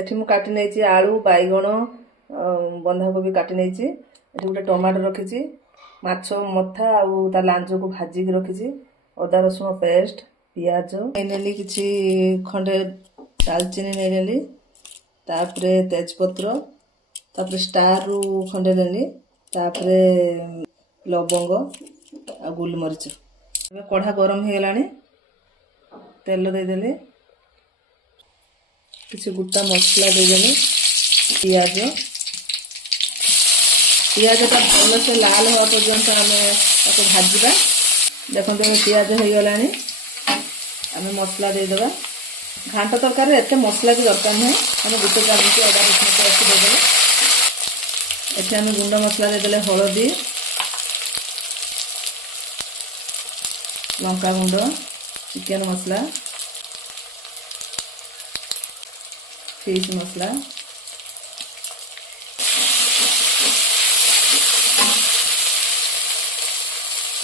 एठी मु काटी नेछि आलू बैगण बंधाकोबी काटी नेछि एठी गोटे टमाटो रखिछि माछ मथा आउ ता लांजो को भाजी के रखिछि अदा रसुण पेस्ट पियाज नेली किछि खंडे दालचीनी नेली तापरे तेजपत्र तापरे स्टार रु खंडे नेली तापरे लवंग आ गोलमरीच कढ़ा गरम हो गलानी तेल दे देले किसी गुटा मसला देदेले पियाज पियाजटा भल से लाल हवा पर्यंत आम भाजवा देखो पियाज हो गलानी आम मसला देदेबा घांट तरकारी एत मसला भी दरकार ना आम गोटे चामच अदा रसुण पेस्ट देदेले एठी आम गुंड मसला देदेले हलदी लंका गुंड चिकन मसला फिश मसला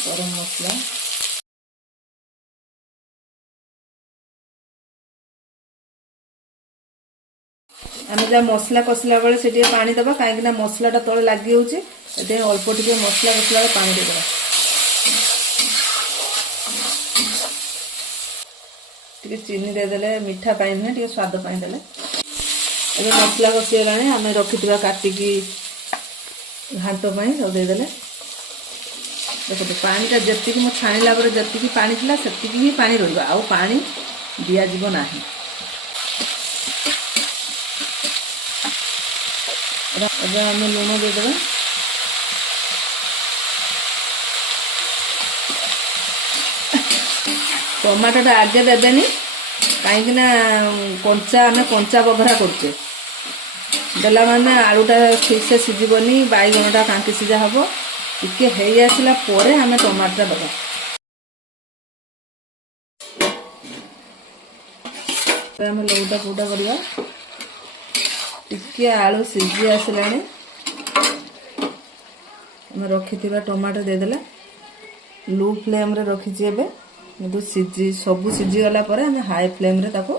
गरम मसला आम जहाँ मसला कषला बेले से पानी दबा कहीं मसलाटा तले लगी होचे अल्प टे मसला कषला पानी देदेबा टे चीनी देदेले मीठा पाई नुहे टे स्वाद पाई देले ए मसला कषिगला आम रखी काटिकी घाट सब देदेले देखो पानीटा जी मो छाणिला जी पानी था से ही पानी रहा आउ पानी दिज्व ना आम लुण देदेबा टमाटोटा आगे देवेनि कहीं कंचा आम कंचा बघरा करचे देला माने आलूटा ठीक से सीझबनी बैगणटा कांकी सीझा हम टिके हो आसला आम टमाटोटा दबा आम लौटा पुटा करवा टिके आलू सीझी आसला आम रखि टमाटो देदेला लो फ्लेम रे रखी एबे सीझी सब सीझीगला आम हाई फ्लेम रे ताको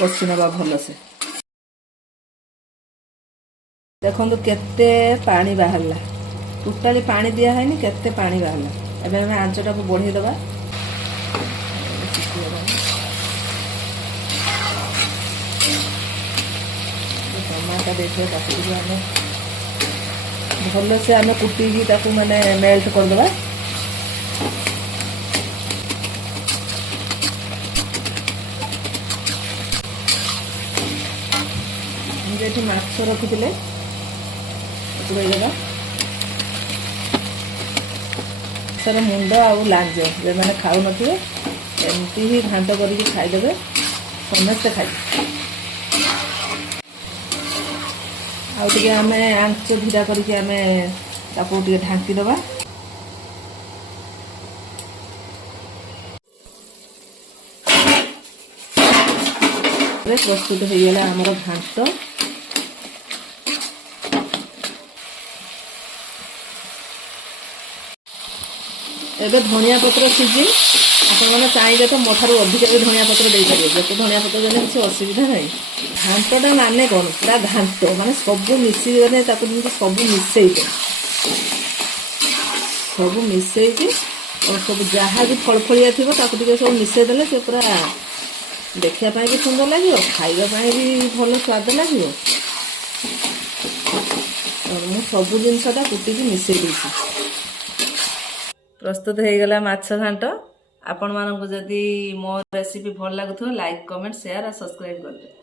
कषि नवा भल से देखो केते पानी बाहरला टोटाली पानी दिया है केते पानी बाहरला एबे हम आंचटा को बढ़े दबा टमाटा देखो ताकि आम भल से आम कुटी ताकू माने मेल्ट कर दबा ये माछ रखी सर मुंड आउ लांज जो मैंने खाऊ नथिबे एमती ही घांट करके खाईदेवे समस्ते खाई आउ आम आंच धीरा करके आम ताको ढांकी दबा प्रस्तुत हो गला आमर घांट एबे धनिया पत्र सीझी आपने चाहिए तो मोठार अधिक भी धनिया पत्र दे पारे जो धनिया पत्र देने किसी असुविधा ना घांटा माने कौन पूरा घांट माने सब मिसी सब मिसई सब मिसई और सब जहाँ भी फलफलिया थी सब मिसई देले से पूरा देखापी भी सुंदर लगे खावाई भी भल स्वाद लगे मुझे सब जिनसा कुटिकी मिसई देती प्रस्तुत हो गला माछ घांट आपण मानक जदि मो रेसिपी भल लगुथो लाइक कमेंट शेयर और सब्सक्राइब करते।